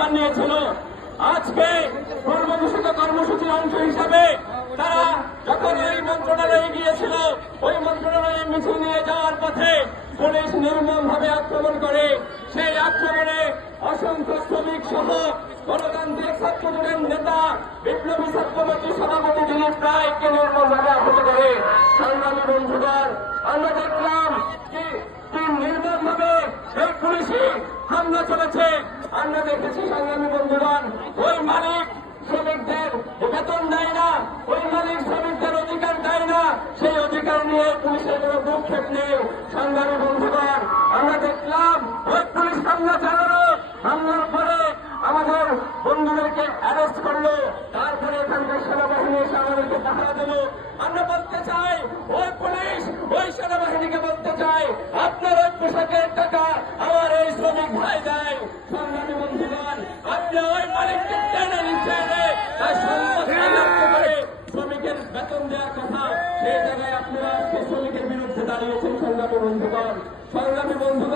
অবস্থান নিয়েছিল। আজকে পূর্বঘোষিত কর্মসূচির অংশ হিসাবে তারা যখন ওই মন্ত্রণালয়ে গিয়েছিল, ওই মন্ত্রণালয়ে মিছিল নিয়ে যাওয়ার পথে পুলিশ নির্মমভাবে আক্রমণ করে। সেই আক্রমণে অসংখ্য শ্রমিক সহ গণতান্ত্রিক ছাত্রদের নেতা বিপ্লবী ছাত্র কমিটির সভাপতি দিলীপ রায়কে নির্মমভাবে আহত করে। সংগ্রামী বন্ধুগণ, আমরা দেখলাম কি নির্মমভাবে এই পুলিশি হামলা চলেছে। আমরা দেখেছি সংগ্রামী বন্ধুগণ, ওই মালিক শ্রমিকদের বেতন দেয় না, ওই মালিক শ্রমিকদের অধিকার দেয় না, সেই অধিকার নিয়ে পুলিশের কোনো ভূক্ষেপ নেই। সংগ্রামী বন্ধুগণ, আমরা দেখলাম ওই পুলিশ হামলা চালানো, হামলার পরে আমাদের বন্ধুদেরকে অ্যারেস্ট করলো, তারপরে এখানকার সেনাবাহিনী এসে আমাদেরকে পাহারা দিল। আমরা বলতে চাই ওই পুলিশ, ওই সেনাবাহিনীকে বলতে চাই, আপনার ওই পোশাকের টাকা আমার এই শ্রমিক ভাই দেয়। সংগ্রামী বন্ধুগণ, আপনি ওই মালিককে টেনে নিচ্ছে তার সম্পত্তি নষ্ট করে শ্রমিকের বেতন দেওয়ার কথা, সেই জায়গায় আপনারা শ্রমিকের বিরুদ্ধে দাঁড়িয়েছেন। সংগ্রামী বন্ধুগণ, সংগ্রামী বন্ধুগণ।